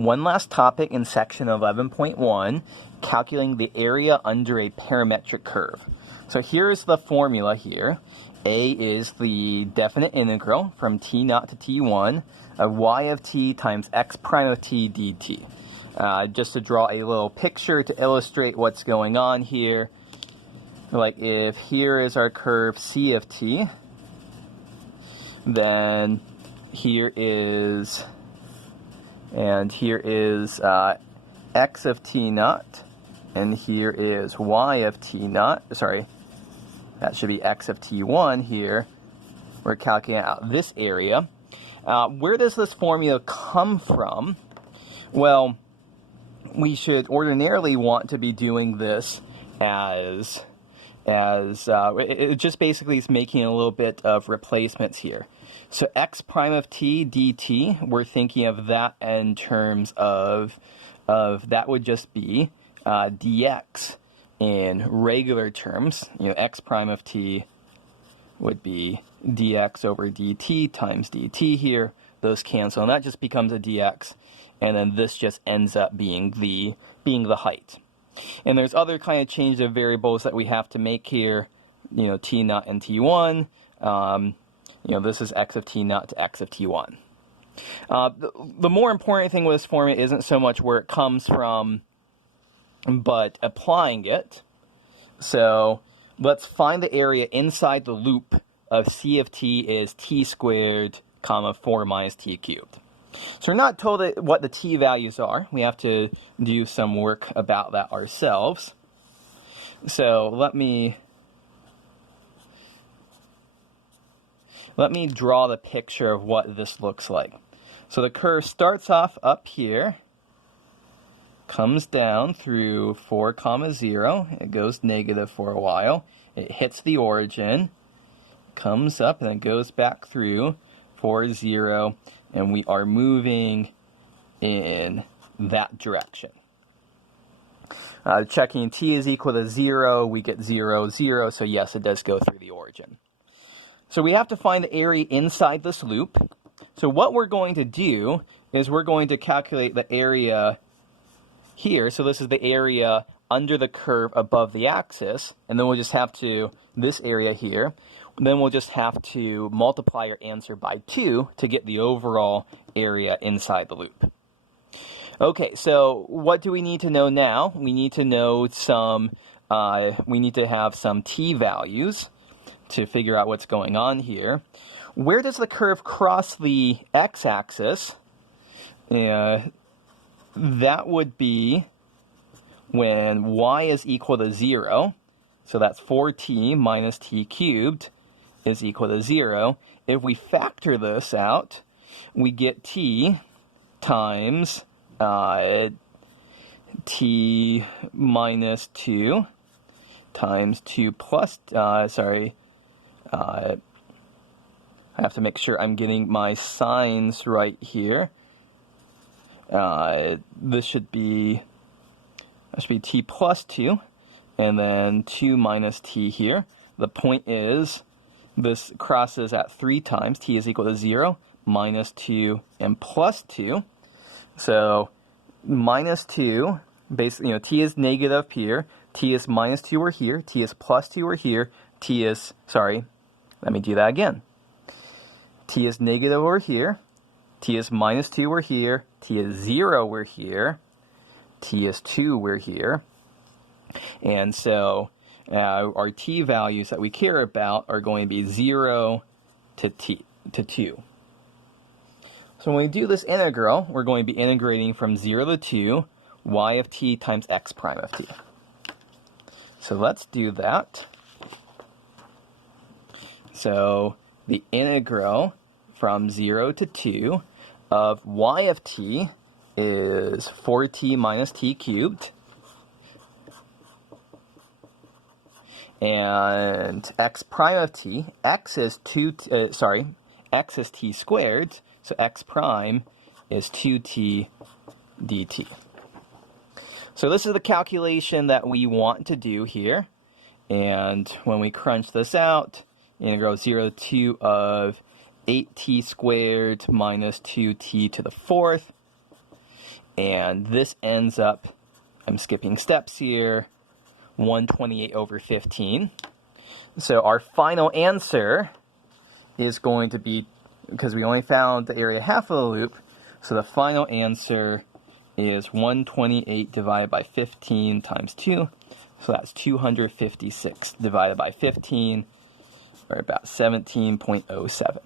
One last topic in section 11.1, calculating the area under a parametric curve. So here's the formula here. A is the definite integral from t naught to t1 of y of t times x prime of t dt. Just to draw a little picture to illustrate what's going on here. Like if here is our curve c of t, then here is x of t naught, and here is y of t naught. Sorry, that should be x of t1 here. We're calculating out this area. Where does this formula come from? Well, we should ordinarily want to be doing this as it just basically is making a little bit of replacements here. So x prime of t dt, we're thinking of that in terms of that would just be dx in regular terms. X prime of t would be dx over dt times dt here. Those cancel, and that just becomes a dx, and then this just ends up being the height. And there's other kind of changes of variables that we have to make here. T naught and t1. This is x of t naught to x of t1. The more important thing with this formula isn't so much where it comes from, but applying it. So let's find the area inside the loop of c of t is t squared, comma 4 minus t cubed. So we're not told what the t values are. We have to do some work about that ourselves. So let me draw the picture of what this looks like. So the curve starts off up here, comes down through 4, 0. It goes negative for a while. It hits the origin, comes up, and then goes back through 4, 0. And we are moving in that direction. Checking t is equal to 0, we get 0, 0, so yes, it does go through the origin. So we have to find the area inside this loop. So what we're going to do is we're going to calculate the area here. So this is the area under the curve above the axis, and then we'll just have to, this area here, then we'll just have to multiply our answer by 2 to get the overall area inside the loop. Okay, so what do we need to know now? We need to know we need to have some t values to figure out what's going on here. Where does the curve cross the x-axis? That would be when y is equal to 0. So that's 4t minus t cubed is equal to 0. If we factor this out, we get t times t minus 2 times 2 plus, I have to make sure I'm getting my signs right here. This should be t plus 2, and then 2 minus t here. The point is, this crosses at 3 times. T is equal to 0, minus 2, and plus 2. So minus 2, basically, t is negative here. T is minus 2 over here. T is plus 2 over here. T is, let me do that again. T is negative over here. T is minus 2 over here. T is 0 over here. T is 2 over here. And so our t values that we care about are going to be 0 to 2. So when we do this integral, we're going to be integrating from 0 to 2, y of t times x prime of t. So let's do that. So the integral from 0 to 2 of y of t is 4t minus t cubed. And x prime of t, x is x is t squared, so x prime is 2t dt. So this is the calculation that we want to do here. And when we crunch this out, integral 0 to 2 of 8t squared minus 2t to the 4th. And this ends up, I'm skipping steps here, 128 over 15. So our final answer is going to be, because we only found the area half of the loop, so the final answer is 128 divided by 15 times 2. So that's 256 divided by 15, or about 17.07.